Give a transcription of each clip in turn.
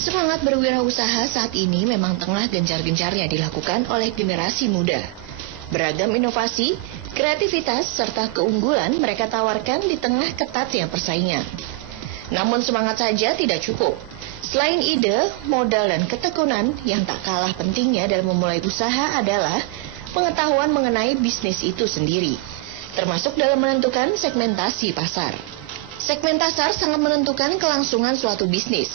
Semangat berwirausaha saat ini memang tengah gencar-gencarnya dilakukan oleh generasi muda. Beragam inovasi, kreativitas, serta keunggulan mereka tawarkan di tengah ketatnya persaingan. Namun semangat saja tidak cukup. Selain ide, modal, dan ketekunan, yang tak kalah pentingnya dalam memulai usaha adalah pengetahuan mengenai bisnis itu sendiri, termasuk dalam menentukan segmentasi pasar. Segmen pasar sangat menentukan kelangsungan suatu bisnis.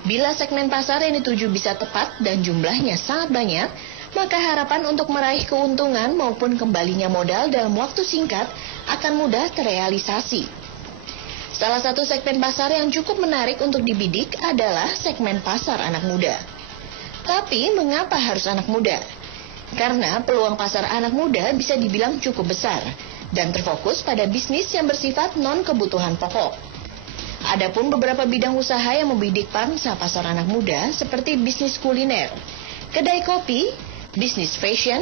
Bila segmen pasar yang dituju bisa tepat dan jumlahnya sangat banyak, maka harapan untuk meraih keuntungan maupun kembalinya modal dalam waktu singkat akan mudah terrealisasi. Salah satu segmen pasar yang cukup menarik untuk dibidik adalah segmen pasar anak muda. Tapi mengapa harus anak muda? Karena peluang pasar anak muda bisa dibilang cukup besar dan terfokus pada bisnis yang bersifat non-kebutuhan pokok. Adapun beberapa bidang usaha yang membidik pangsa pasar anak muda seperti bisnis kuliner, kedai kopi, bisnis fashion,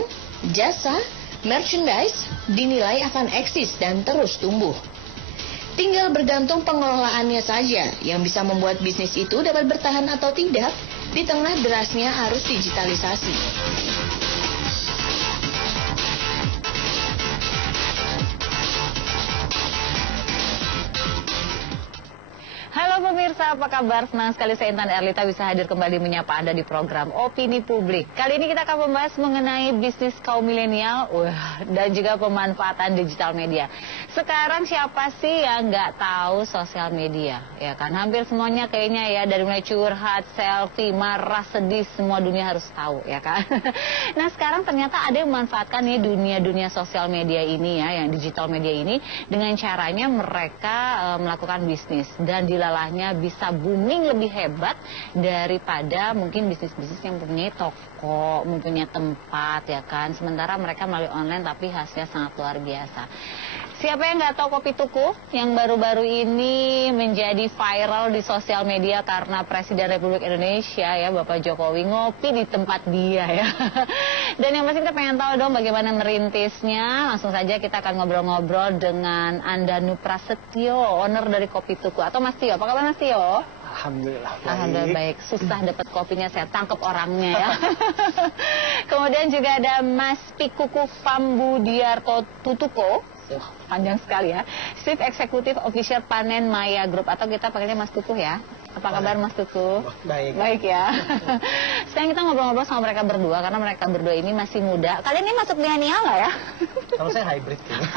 jasa, merchandise dinilai akan eksis dan terus tumbuh. Tinggal bergantung pengelolaannya saja yang bisa membuat bisnis itu dapat bertahan atau tidak di tengah derasnya arus digitalisasi. Halo pemirsa, apa kabar? Senang sekali saya Intan Erlita bisa hadir kembali menyapa Anda di program Opini Publik. Kali ini kita akan membahas mengenai bisnis kaum milenial dan juga pemanfaatan digital media. Sekarang siapa sih yang nggak tahu sosial media? Ya kan, hampir semuanya kayaknya ya, dari mulai curhat, selfie, marah, sedih, semua dunia harus tahu ya kan. Nah sekarang ternyata ada yang memanfaatkan nih dunia sosial media ini ya, yang digital media ini, dengan caranya mereka melakukan bisnis dan dilalahnya bisa booming lebih hebat daripada mungkin bisnis-bisnis yang mempunyai toko, mempunyai tempat ya kan. Sementara mereka melalui online tapi hasilnya sangat luar biasa. Siapa yang nggak tahu Kopi Tuku yang baru-baru ini menjadi viral di sosial media karena Presiden Republik Indonesia ya Bapak Jokowi ngopi di tempat dia ya. Dan yang pasti kita pengen tahu dong bagaimana merintisnya. Langsung saja kita akan ngobrol-ngobrol dengan Andanu Prasetyo, owner dari Kopi Tuku. Atau Mas Tio, apa kabar Mas Tio? Alhamdulillah baik. Alhamdulillah baik. Susah dapat kopinya, saya tangkap orangnya ya. Kemudian juga ada Mas Pikuku Pambudiarto Tutuko. Panjang sekali ya. Chief Executive Officer Panen Maya Group, atau kita panggilnya Mas Tuku ya. Apa kabar Mas Tuku? Baik. Baik ya. Sekarang kita ngobrol-ngobrol sama mereka berdua karena mereka berdua ini masih muda. Kalian ini masuk milenial nggak ya? Kalau saya hybrid kayaknya.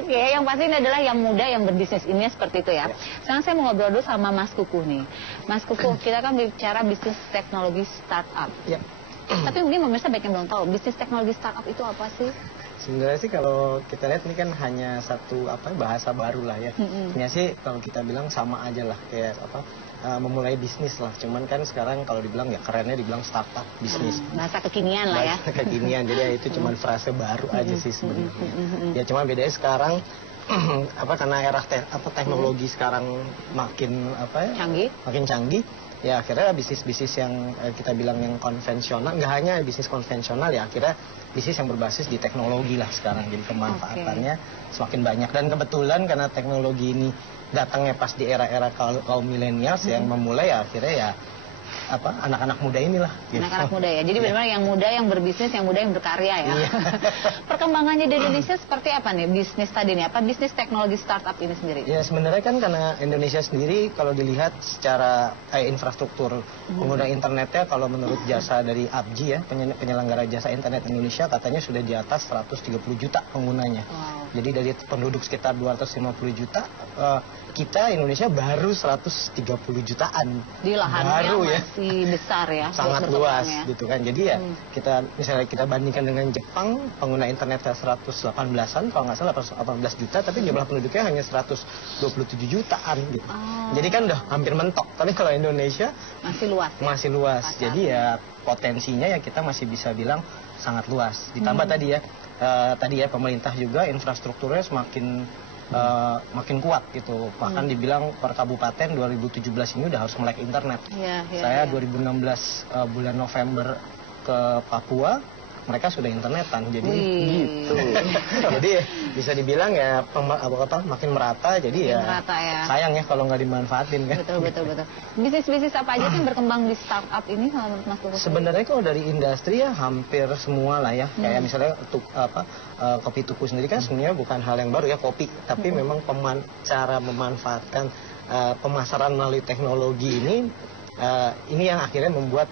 Oke, yang pasti ini adalah yang muda yang berbisnis ini seperti itu ya. Sekarang saya mau ngobrol dulu sama Mas Kuku nih. Mas Kuku, kita kan bicara bisnis teknologi startup. Ya. Tapi mungkin pemirsa banyak yang belum tahu, bisnis teknologi startup itu apa sih? Sebenarnya sih kalau kita lihat ini kan hanya satu bahasa baru lah ya. Ini sih kalau kita bilang sama aja lah kayak memulai bisnis lah. Cuman kan sekarang kalau dibilang ya kerennya dibilang startup bisnis. Bahasa kekinian lah ya. Bahasa kekinian, jadi itu cuman frase baru aja sih sebenarnya. Ya cuma bedanya sekarang karena era teknologi sekarang makin canggih. Makin canggih. Ya akhirnya bisnis-bisnis yang kita bilang yang konvensional, nggak hanya bisnis konvensional ya, akhirnya bisnis yang berbasis di teknologi lah sekarang. Jadi pemanfaatannya semakin banyak. Dan kebetulan karena teknologi ini datangnya pas di era-era kaum milenials yang memulai ya, akhirnya ya anak-anak muda inilah. Anak-anak muda ya. Jadi benar yang muda yang berbisnis, yang muda yang berkarya ya. Perkembangannya di Indonesia seperti apa nih bisnis tadi nih? Apa bisnis teknologi startup ini sendiri? Ya sebenarnya kan karena Indonesia sendiri kalau dilihat secara infrastruktur pengguna internetnya, kalau menurut jasa dari APJI ya, penyelenggara jasa internet Indonesia, katanya sudah di atas 130 juta penggunanya. Jadi dari penduduk sekitar 250 juta, kita Indonesia baru 130 jutaan. Di lahannya baru masih besar ya. Sangat luas gitu kan. Jadi ya kita misalnya kita bandingkan dengan Jepang, pengguna internetnya 118-an kalau nggak salah 18 juta, tapi jumlah penduduknya hanya 127 jutaan gitu. Jadi kan udah hampir mentok. Tapi kalau Indonesia masih luas. Masih luas. Jadi ya potensinya ya kita masih bisa bilang sangat luas. Ditambah tadi ya pemerintah juga infrastrukturnya semakin makin kuat gitu. Bahkan dibilang per kabupaten 2017 ini udah harus melek internet. Saya 2016 bulan November ke Papua, mereka sudah internetan, jadi gitu. Jadi bisa dibilang ya makin merata, jadi ya, sayang ya kalau nggak dimanfaatin kan. Betul. Bisnis-bisnis apa aja yang berkembang di startup ini kalau menurut Mas Kuku? Sebenarnya kalau dari industri ya hampir semua lah ya. Kayak misalnya kopi tuku sendiri kan sebenarnya bukan hal yang baru ya, kopi, tapi memang cara memanfaatkan pemasaran melalui teknologi ini yang akhirnya membuat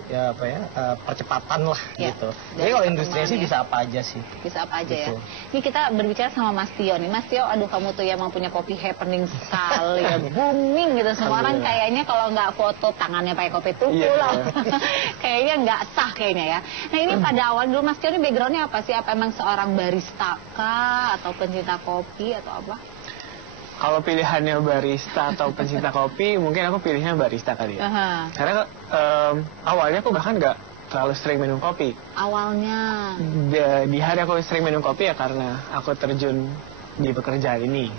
percepatan lah gitu. Jadi kalau industrinya sih bisa apa aja sih. Bisa apa aja gitu. Ya. Ini kita berbicara sama Mas Tio nih. Mas Tio, aduh kamu tuh ya emang punya kopi happening sekali ya. Booming gitu. Semua orang kayaknya kalau nggak foto tangannya pakai kopi tuku lah. Kayaknya nggak sah kayaknya ya. Nah ini pada awal dulu Mas Tio ini backgroundnya apa sih? Apa emang seorang barista kah? Atau pencinta kopi atau apa? Kalau pilihannya barista atau pencinta kopi, mungkin aku pilihnya barista kali ya. Karena awalnya aku bahkan nggak terlalu sering minum kopi. Awalnya? Di hari aku sering minum kopi ya karena aku terjun di pekerjaan ini.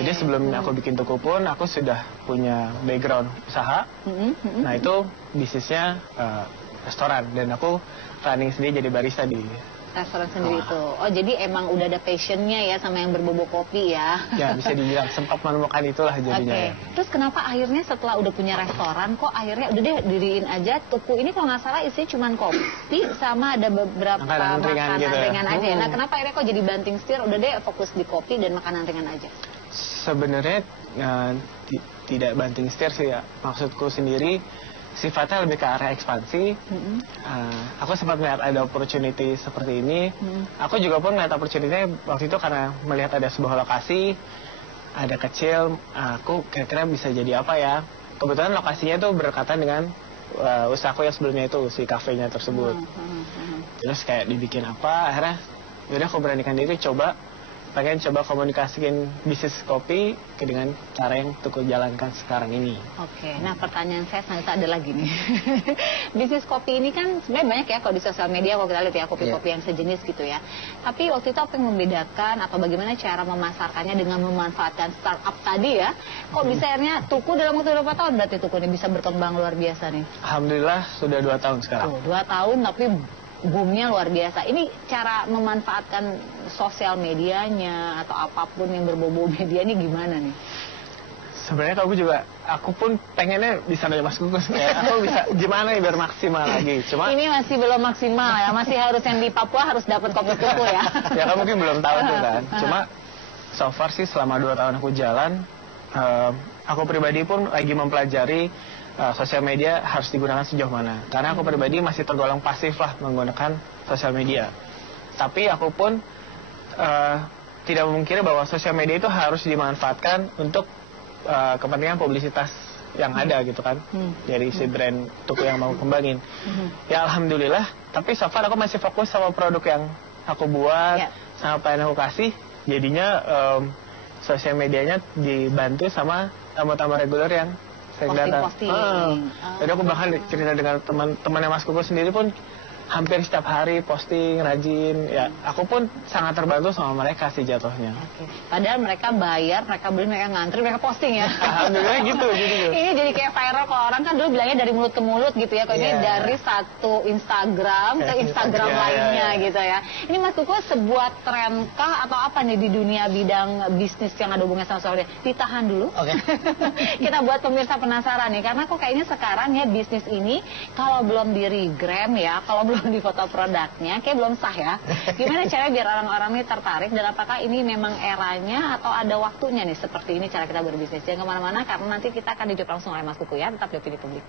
Jadi sebelum aku bikin toko pun, aku sudah punya background usaha. Nah itu bisnisnya restoran, dan aku running sendiri jadi barista di restoran sendiri itu. Oh jadi emang udah ada passionnya ya sama yang berbobot kopi ya. Ya bisa dibilang sempat menemukan itulah jadinya. Ya. Terus kenapa akhirnya setelah udah punya restoran kok akhirnya udah deh diriin aja toko ini, kalau nggak salah isinya cuma kopi sama ada beberapa makanan ringan aja. Nah kenapa akhirnya kok jadi banting setir udah deh fokus di kopi dan makanan ringan aja? Sebenarnya tidak banting setir sih ya. Maksudku sendiri sifatnya lebih ke arah ekspansi. Aku sempat melihat ada opportunity seperti ini. Aku juga pun melihat opportunity waktu itu karena melihat ada sebuah lokasi, ada kecil, aku kira-kira bisa jadi apa ya. Kebetulan lokasinya itu berdekatan dengan usahaku yang sebelumnya itu, si kafenya tersebut. Terus kayak dibikin apa, akhirnya yaudah aku beranikan diri pengen coba komunikasiin bisnis kopi dengan cara yang Tuku jalankan sekarang ini. Nah pertanyaan saya selanjutnya ada lagi nih. Bisnis kopi ini kan sebenarnya banyak ya kalau di sosial media, kalau kita lihat ya kopi-kopi yang sejenis gitu ya. Tapi waktu itu apa yang membedakan atau bagaimana cara memasarkannya dengan memanfaatkan startup tadi ya? Kok bisa akhirnya Tuku dalam waktu berapa tahun berarti Tuku ini bisa berkembang luar biasa nih? Alhamdulillah sudah 2 tahun sekarang. 2 tahun tapi boomnya luar biasa. Ini cara memanfaatkan sosial medianya atau apapun yang berbau media ini gimana nih? Sebenarnya aku pun pengennya bisa dari Mas Kukus ya. Aku bisa gimana ya biar maksimal lagi. Cuma ini masih belum maksimal ya. Masih harus yang di Papua harus dapat kopi Tuku ya. Ya kan mungkin belum tahu tuh kan. Cuma so far sih selama 2 tahun aku jalan, aku pribadi pun lagi mempelajari sosial media harus digunakan sejauh mana. Karena aku pribadi masih tergolong pasif lah menggunakan sosial media. Tapi aku pun tidak memungkiri bahwa sosial media itu harus dimanfaatkan untuk kepentingan publisitas yang ada gitu kan. Dari si brand Tuku yang mau kembangin. Ya alhamdulillah, tapi so far aku masih fokus sama produk yang aku buat, sama apa yang aku kasih. Jadinya sosial medianya dibantu sama tamu-tamu reguler yang posting. Jadi aku bahkan cerita dengan teman-temannya Mas Kuku sendiri pun hampir setiap hari posting, rajin. Ya, aku pun sangat terbantu sama mereka sih jatuhnya. Padahal mereka bayar, mereka beli, mereka ngantri, mereka posting ya. Alhamdulillah gitu. Ini jadi kayak viral, kalau orang kan dulu bilangnya dari mulut ke mulut gitu ya. Kalau ini dari satu Instagram ke Instagram lainnya gitu ya. Ini Mas Kuku sebuah tren kah atau apa nih di dunia bidang bisnis yang ada hubungannya sama sosial media? Ditahan dulu. Kita buat pemirsa penasaran nih, karena kok kayaknya sekarang ya bisnis ini kalau belum di regram ya, kalau belum di foto produknya, kayak belum sah ya. Gimana caranya biar orang-orang ini tertarik, dan apakah ini memang eranya atau ada waktunya nih seperti ini cara kita berbisnis? Jangan kemana-mana karena nanti kita akan dijawab langsung oleh Mas Kuku ya. Tetap di Opini Publik.